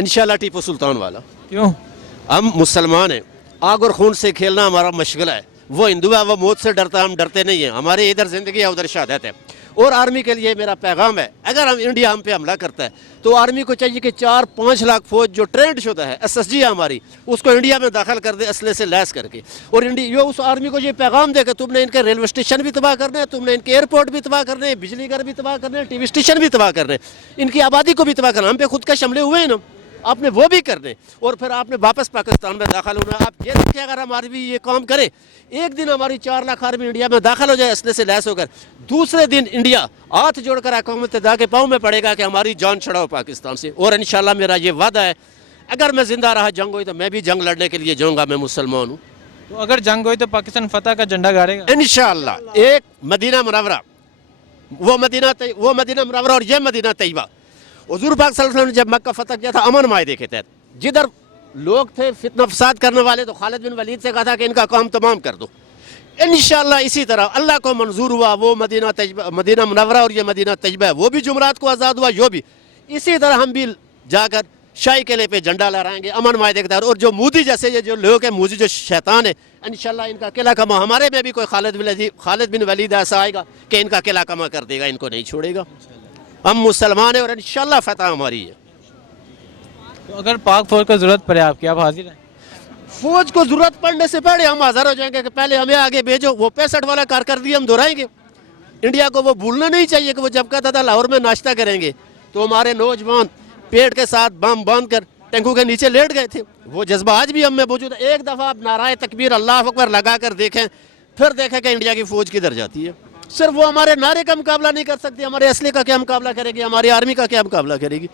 इंशाल्लाह टीपू सुल्तान वाला। क्यों? हम मुसलमान हैं, आग और खून से खेलना हमारा मशगला है। वो हिंदू है, वो मौत से डरता है, हम डरते नहीं हैं। हमारे इधर ज़िंदगी है, उधर शहादत है। और आर्मी के लिए मेरा पैगाम है, अगर हम इंडिया हम पे हमला करता है तो आर्मी को चाहिए कि 4-5 लाख फौज जो ट्रेंड शुदा है, SSG है हमारी, उसको इंडिया में दाखिल कर दे असले से लैस करके। और इंडिया उस आर्मी को ये पैगाम दे कि तुमने इनके रेलवे स्टेशन भी तबाह करने हैं, तुमने इनके एयरपोर्ट भी तबाह करने हैं, बिजली घर भी तबाह करने हैं, TV स्टेशन भी तबाह करने हैं, इनकी आबादी को भी तबाह करना। हम पे खुद का हमले हुए हैं ना, आपने वो भी करने और फिर आपने वापस पाकिस्तान में दाखिल होना। आप ये देखिए, अगर हमारी भी ये काम करे, एक दिन हमारी 4 लाख आर्मी इंडिया में दाखिल हो जाए असले से लैस होकर, दूसरे दिन इंडिया हाथ जोड़कर अक़वाम-ए-मुत्तहिदा के पाँव में पड़ेगा कि हमारी जान छड़ाओ पाकिस्तान से। और इंशाल्लाह मेरा ये वादा है, अगर मैं ज़िंदा रहा जंग हुई तो मैं भी जंग लड़ने के लिए जाऊँगा। मैं मुसलमान हूँ। तो अगर जंग हुई तो पाकिस्तान फतह का झंडा गाड़ेगा इंशाल्लाह एक मदीना मुनव्वरा, वो मदीना मुनव्वरा और ये मदीना तैयबा, हुज़ूर पाक सल्लल्लाहु अलैहि वसल्लम ने जब मक्का फतह किया था अमन मायदे के तहत, जिधर लोग थे फितना फसाद करने वाले, तो खालिद बिन वलीद से कहा था कि इनका काम तमाम कर दो। इंशाल्लाह इसी तरह अल्लाह को मंजूर हुआ, वो मदीना मुनव्वरा और ये मदीना तैयबा है, वो भी जुमरात को आज़ाद हुआ, यो भी। इसी तरह हम भी जाकर शाही किले पे झंडा लहराएंगे अमन मायदे के तहत। और जो मोदी जैसे ये जो लोग हैं, मोदी जो शैतान है, इंशाल्लाह इनका किला कमा, हमारे में भी कोई खालिद बिन वलीद ऐसा आएगा कि इनका किला कमा कर देगा, इनको नहीं छोड़ेगा। हम मुसलमान हैं और इंशाल्लाह फतह हमारी है। तो अगर पाक फौज को ज़रूरत पड़े आपकी, आप हाजिर हैं? फौज को जरूरत पड़ने से पहले हम हाजिर हो जाएंगे कि पहले हमें आगे भेजो। वो 65 वाला कारकर्दगी हम दोहराएंगे। इंडिया को वो भूलना नहीं चाहिए कि वो जब कहता था लाहौर में नाश्ता करेंगे तो हमारे नौजवान पेट के साथ बम बांध कर टैंकों के नीचे लेट गए थे। वो जज्बा आज भी हम में मौजूद है। एक दफ़ा आप नाराए तकबीर अल्लाह अकबर लगा कर देखें, फिर देखें कि इंडिया की फ़ौज किधर जाती है। सिर्फ वो हमारे नारे का मुकाबला नहीं कर सकती, हमारे असले का क्या मुकाबला करेगी, हमारी आर्मी का क्या मुकाबला करेगी।